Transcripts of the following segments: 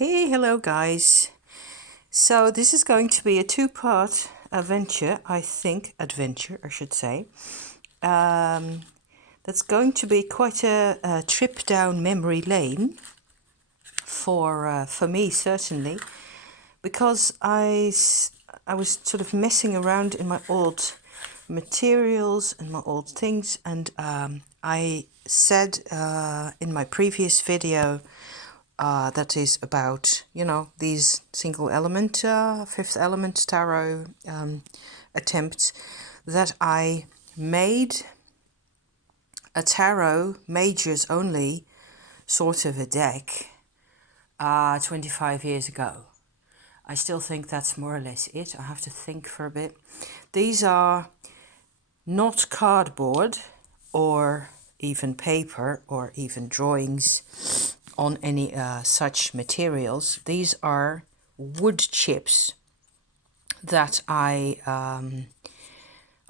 Hey, hello guys. So this is going to be a two-part adventure, I should say. That's going to be quite a trip down memory lane for me, certainly, because I was sort of messing around in my old materials and my old things, and I said in my previous video that is about, these single element, fifth element tarot attempts, that I made a tarot majors only sort of a deck 25 years ago. I still think that's more or less it. I have to think for a bit. These are not cardboard or even paper or even drawings on any such materials. These are wood chips that I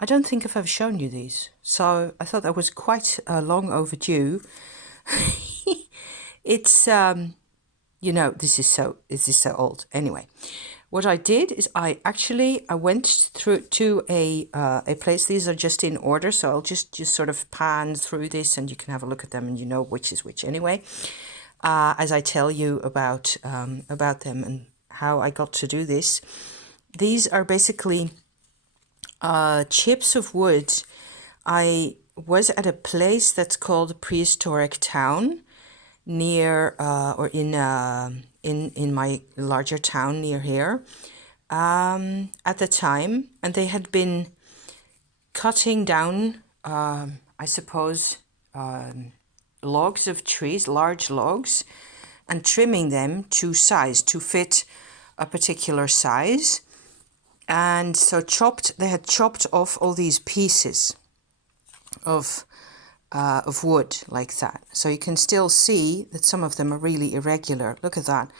don't think I've ever shown you these, so I thought that was quite long overdue. It's this is so old. Anyway, what I did is I went through to a place. These are just in order, so I'll just sort of pan through this, and you can have a look at them, and you know which is which anyway. As I tell you about them and how I got to do this. These are basically chips of wood. I was at a place that's called Prehistoric Town near or in my larger town near here at the time, and they had been cutting down I suppose logs of trees, large logs, and trimming them to fit a particular size. And so they had chopped off all these pieces of wood like that. So you can still see that some of them are really irregular. Look at that.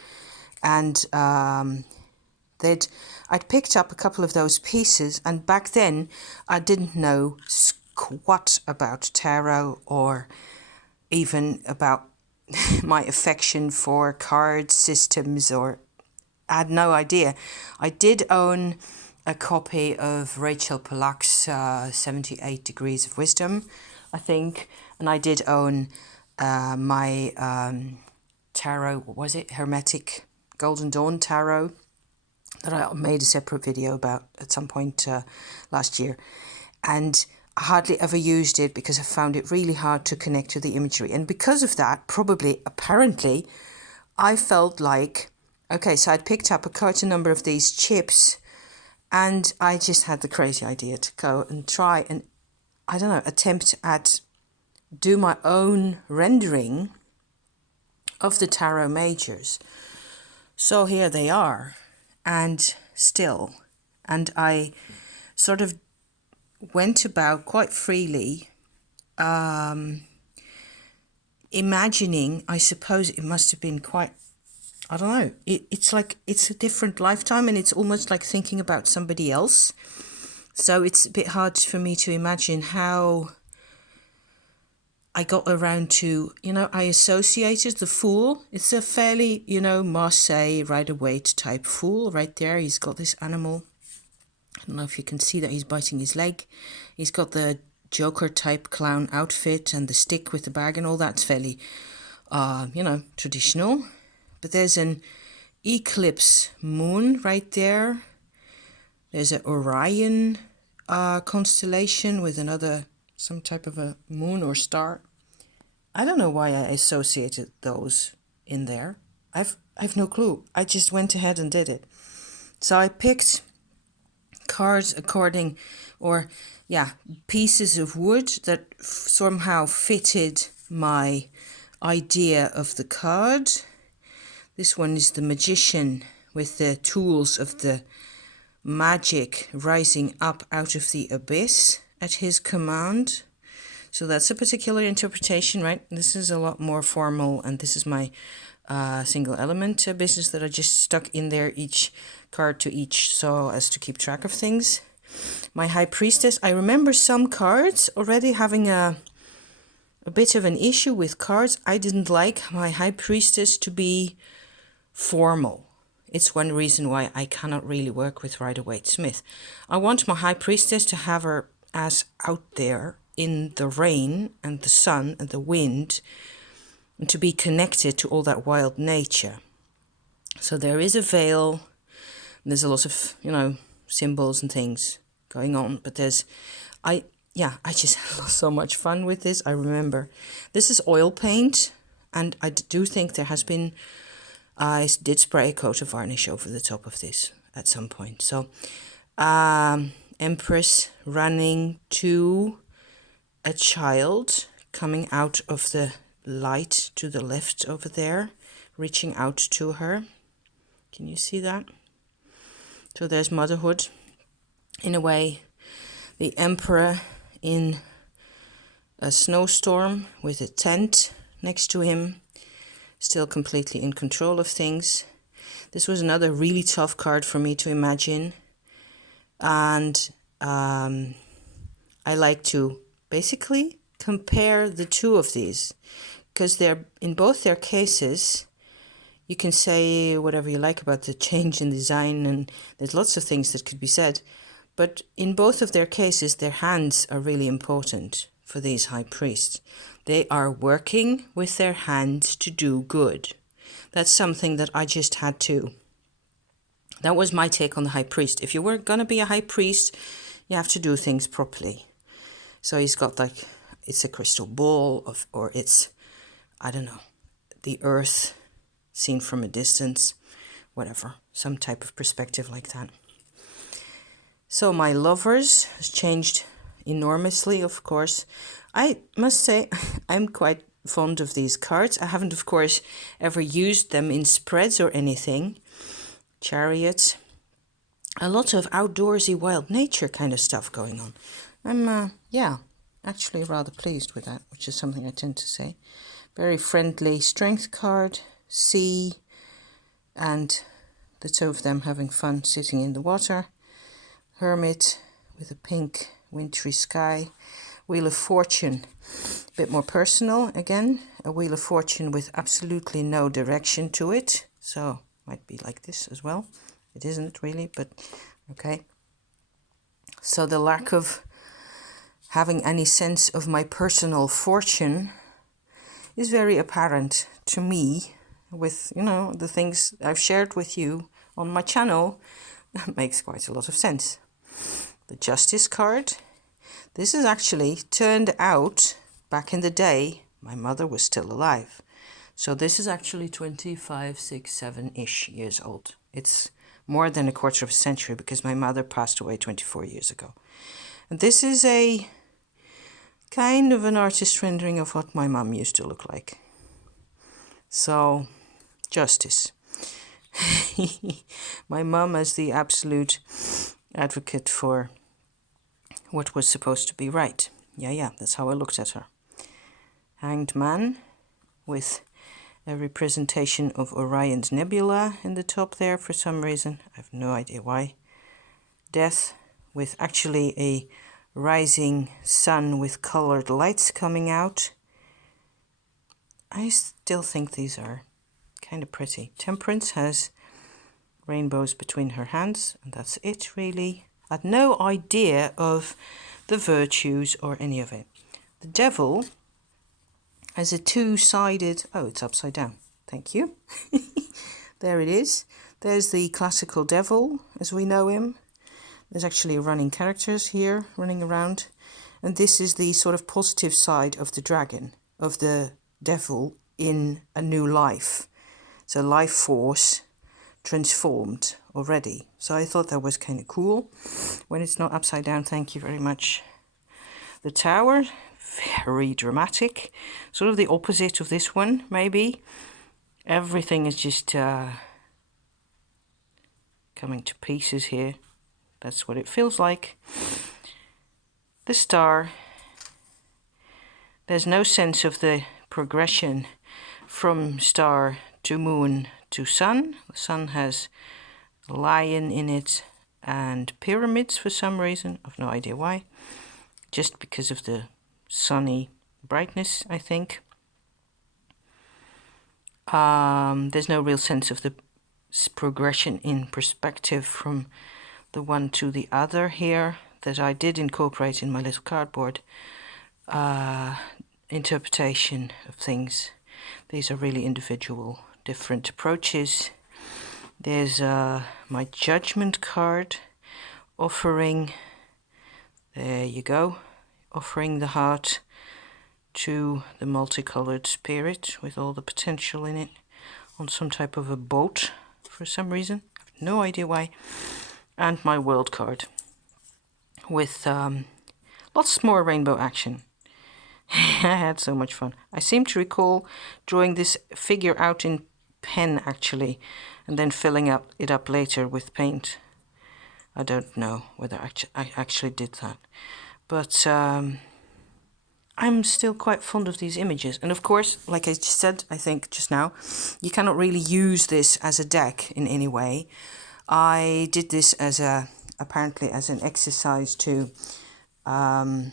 And I'd picked up a couple of those pieces, and back then I didn't know squat about tarot or even about my affection for card systems, or I had no idea. I did own a copy of Rachel Pollack's 78 Degrees of Wisdom, I think, and I did own my tarot, what was it, Hermetic Golden Dawn tarot, that I made a separate video about at some point last year. And I hardly ever used it because I found it really hard to connect to the imagery. And because of that, apparently, I felt like, okay, so I'd picked up quite a number of these chips, and I just had the crazy idea to go and try and, attempt at do my own rendering of the tarot majors. So here they are, and I sort of went about quite freely, imagining, I suppose it must have been quite, I don't know, it's like it's a different lifetime, and it's almost like thinking about somebody else. So it's a bit hard for me to imagine how I got around to, I associated the Fool. It's a fairly, Marseille, Rider-Waite type Fool right there. He's got this animal. I don't know if you can see that he's biting his leg. He's got the Joker type clown outfit and the stick with the bag and all that's fairly, traditional. But there's an eclipse moon right there. There's an Orion constellation with some type of a moon or star. I don't know why I associated those in there. I've no clue. I just went ahead and did it. So I picked cards pieces of wood that somehow fitted my idea of the card. This one is the Magician with the tools of the magic rising up out of the abyss at his command. So that's a particular interpretation, right? This is a lot more formal, and this is my single element business that I just stuck in there, each card to each, so as to keep track of things. My High Priestess, I remember some cards already having a bit of an issue with cards. I didn't like my High Priestess to be formal. It's one reason why I cannot really work with Rider-Waite-Smith. I want my high priestess to have her as out there in the rain and the sun and the wind, and to be connected to all that wild nature. So there is a veil, and there's a lot of, symbols and things going on, but I just had so much fun with this. I remember this is oil paint, and I do think there has been, I did spray a coat of varnish over the top of this at some point. So Empress running to a child coming out of the light to the left over there, reaching out to her. Can you see that? So there's motherhood in a way. The Emperor in a snowstorm with a tent next to him, still completely in control of things. This was another really tough card for me to imagine. And I like to basically compare the two of these, because they're in both their cases. You can say whatever you like about the change in design, and there's lots of things that could be said. But in both of their cases, their hands are really important for these high priests. They are working with their hands to do good. That's something that I just had to. That was my take on the high priest. If you were going to be a high priest, you have to do things properly. So he's got it's a crystal ball or it's, I don't know, the earth seen from a distance, whatever, some type of perspective like that. So my lovers has changed enormously, of course. I must say I'm quite fond of these cards. I haven't, of course, ever used them in spreads or anything. Chariot. A lot of outdoorsy wild nature kind of stuff going on. I'm, actually rather pleased with that, which is something I tend to say. Very friendly strength card, sea, and the two of them having fun sitting in the water. Hermit with a pink wintry sky. Wheel of Fortune, a bit more personal again. A Wheel of Fortune with absolutely no direction to it. So might be like this as well. It isn't really, but okay. So the lack of having any sense of my personal fortune is very apparent to me with, the things I've shared with you on my channel. That makes quite a lot of sense. The Justice card. This is actually turned out back in the day, my mother was still alive. So this is actually 25, 6, 7-ish years old. It's more than a quarter of a century because my mother passed away 24 years ago. And this is a kind of an artist rendering of what my mum used to look like. So, Justice. My mum as the absolute advocate for what was supposed to be right. Yeah, that's how I looked at her. Hanged Man with a representation of Orion's Nebula in the top there for some reason. I have no idea why. Death with actually a rising sun with colored lights coming out. I still think these are kind of pretty. Temperance has rainbows between her hands, and that's it really. I had no idea of the virtues or any of it. The Devil has a two-sided... Oh, it's upside down. Thank you. There it is. There's the classical devil as we know him. There's actually running characters here running around. And this is the sort of positive side of the dragon, of the devil in a new life. So life force transformed already. So I thought that was kind of cool. When it's not upside down, thank you very much. The Tower, very dramatic. Sort of the opposite of this one, maybe. Everything is just coming to pieces here. That's what it feels like. The Star. There's no sense of the progression from star to moon to sun. The sun has a lion in it and pyramids for some reason. I've no idea why. Just because of the sunny brightness, I think. There's no real sense of the progression in perspective from the one to the other here that I did incorporate in my little cardboard interpretation of things. These are really individual, different approaches. There's my judgment card offering, there you go, offering the heart to the multicolored spirit with all the potential in it on some type of a boat for some reason. I have no idea why. And my world card with lots more rainbow action. I had so much fun. I seem to recall drawing this figure out in pen actually, and then filling it up later with paint. I don't know whether I actually did that, but I'm still quite fond of these images. And of course, like I just said, I think just now, you cannot really use this as a deck in any way. I did this as apparently as an exercise to I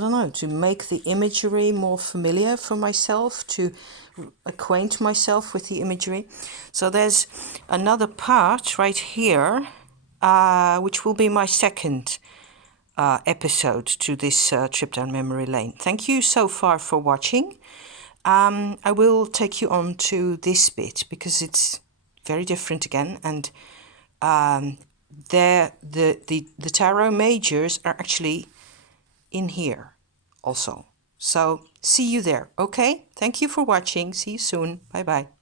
don't know, to make the imagery more familiar for myself, to acquaint myself with the imagery. So there's another part right here, which will be my second episode to this trip down memory lane. Thank you so far for watching. I will take you on to this bit because it's very different again, and the tarot majors are actually in here also. So see you there. Okay, thank you for watching. See you soon. Bye bye.